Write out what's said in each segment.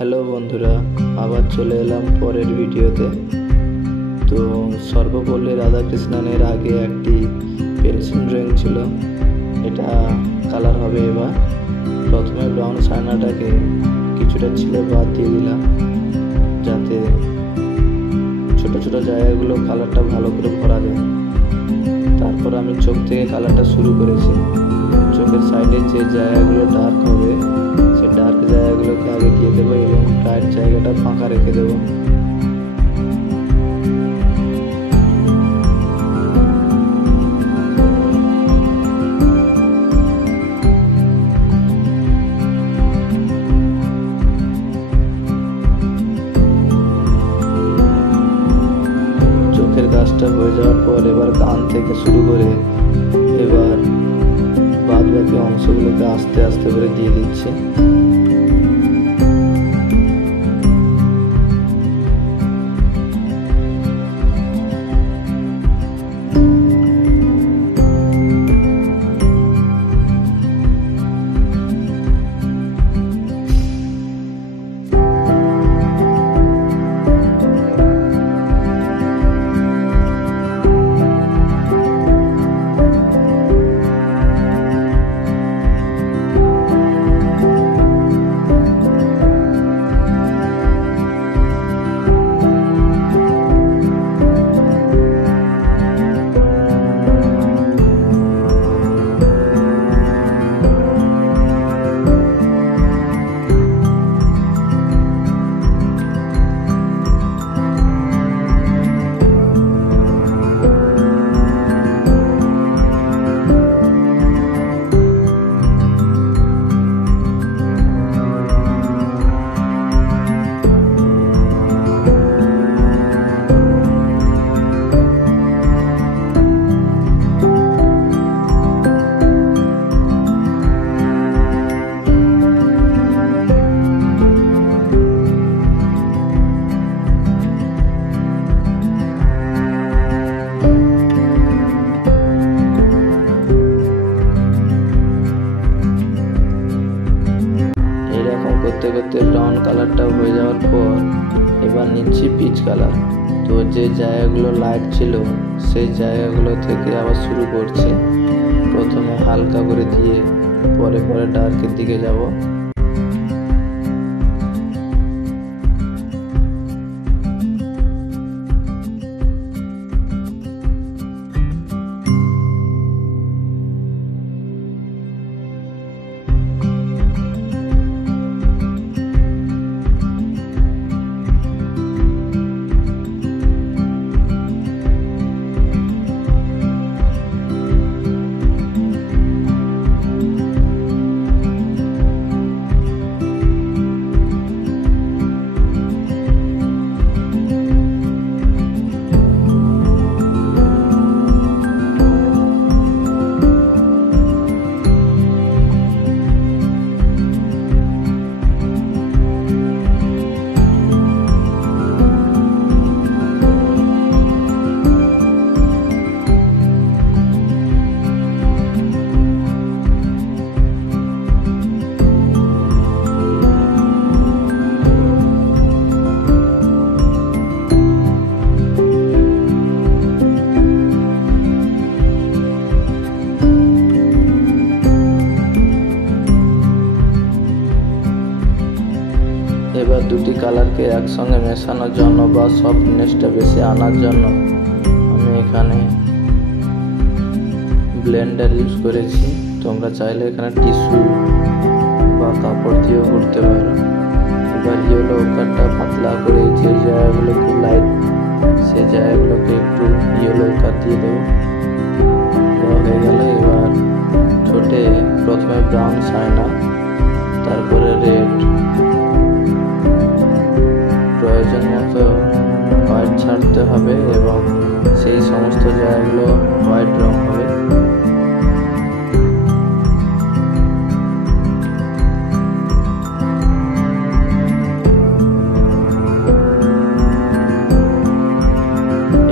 হ্যালো বন্ধুরা, আবার চলে এলাম পরের ভিডিওতে। তো সর্বপল্লী রাধাকৃষ্ণনের আগে একটি পেন্সিল ড্রয়িং ছিল, এটা কালার হবে। এবার প্রথমে ব্রাউন সাইনাটাকে কিছুটা ছিলে বাদ দিয়ে দিলাম, যাতে ছোট ছোট জায়গাগুলো কালারটা ভালো করে ভরা যায়। তারপর আমি চোখ থেকে কালারটা শুরু করেছি। চোখের সাইডে যে জায়গাগুলো ডার্ক হবে সে ডার্ক জায়গাগুলোকে আগে দিয়ে দেবো এবং ব্রাইট জায়গাটা ফাঁকা রেখে দেবো। চোখের কাজটা হয়ে যাওয়ার পর এবার কান থেকে শুরু করে এবার বাদ বাকি অংশগুলোকে আস্তে আস্তে করে দিয়ে দিচ্ছি। করতে করতে ব্রাউন কালারটা হয়ে যাওয়ার পর এবার নিচ্ছি পিচ কালার। তো যে জায়গাগুলো লাইট ছিল সেই জায়গাগুলো থেকে আবার শুরু করছি। প্রথমে হালকা করে দিয়ে পরে পরে ডার্কের দিকে যাব। এবার দুটি কালারকে একসঙ্গে মেশানোর জন্য বা সফটনেসটা বেশি আনার জন্য আমি এখানে ব্লেন্ডার ইউজ করেছি। তোমরা চাইলে এখানে টিস্যু বা কাপড় দিয়েও করতে পারো। এবার ইয়েলো কালারটা পাতলা করে যে জায়গাগুলো খুব লাইট সেই জায়গাগুলোকে একটু ইয়েলো কালার দিয়ে দেবো। হয়ে গেল। এবার ঠোঁটে প্রথমে ব্রাউন সাইনা, তারপরে রেড, প্রয়োজন মতো হোয়াইট ছাড়তে হবে এবং সেই সমস্ত জায়গাগুলো হোয়াইট রং হবে।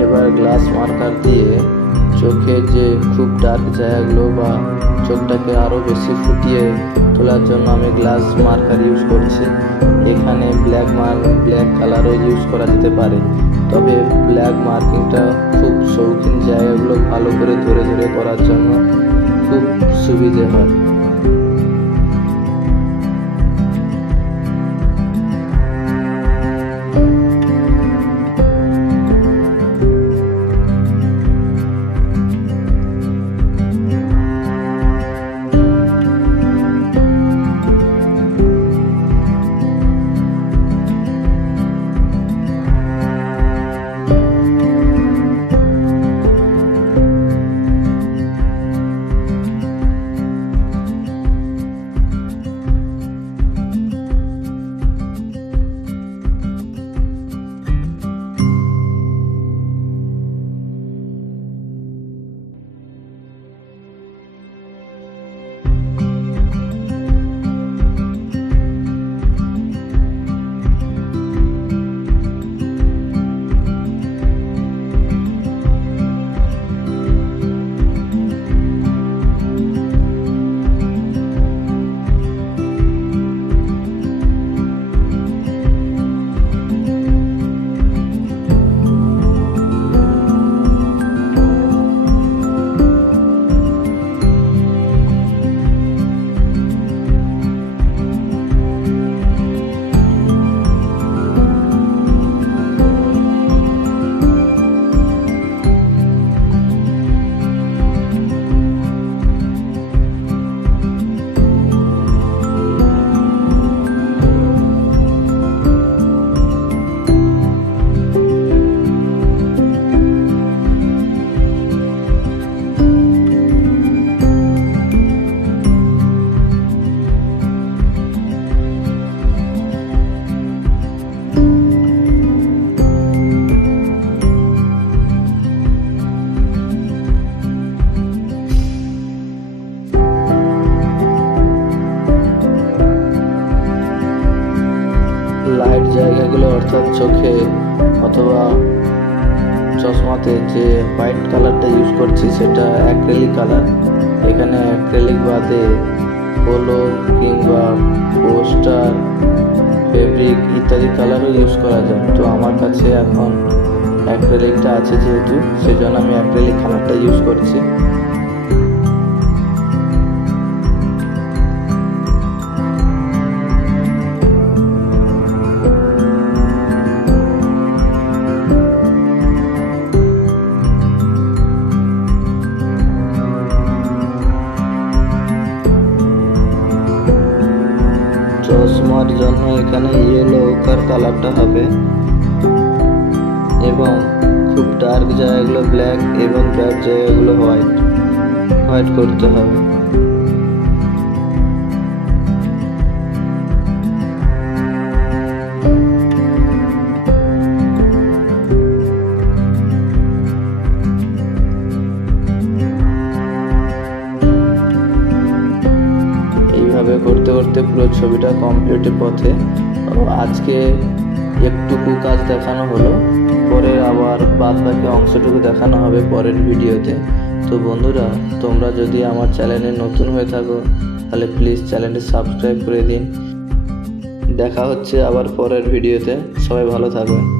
এবার গ্লাস মার্কার দিয়ে চোখে যে খুব ডার্ক জায়গাগুলো বা চোখটাকে আরও বেশি ফুটিয়ে তোলার জন্য আমি গ্লাস মার্কার ইউজ করছি। এখানে ব্ল্যাক কালারও ইউজ করা যেতে পারে, তবে ব্ল্যাক মার্কিংটা খুব শৌখিন জায়গাগুলো ভালো করে ধরে ধরে করার জন্য খুব সুবিধে হয়। লাইট জায়গাগুলো অর্থাৎ চোখে অথবা চশমাতে যে হোয়াইট কালারটা ইউজ করছি সেটা অ্যাক্রিলিক কালার। এখানে অ্যাক্রিলিক বাদে পোলো কিংবা পোস্টার, ফেব্রিক ইত্যাদি কালারও ইউজ করা যায়। তো আমার কাছে এখন অ্যাক্রিলিকটা আছে যেহেতু, সেজন্য আমি অ্যাক্রিলিক কালারটা ইউজ করছি। চশমার জন্য এখানে ইয়েলো কালারটা হবে এবং খুব ডার্ক জায়গাগুলো ব্ল্যাক এবং ব্রাইট জায়গাগুলো হোয়াইট করতে হবে। করতে করতে পুরো ছবিটা কমপ্লিটের পথে। আজকে একটুকু কাজ দেখানো হলো, পরে আবার বাদ বাকি অংশটুকু দেখানো হবে পরের ভিডিওতে। তো বন্ধুরা, তোমরা যদি আমার চ্যানেলে নতুন হয়ে থাকো তাহলে প্লিজ চ্যানেলটি সাবস্ক্রাইব করে দিন। দেখা হচ্ছে আবার পরের ভিডিওতে। সবাই ভালো থাকবেন।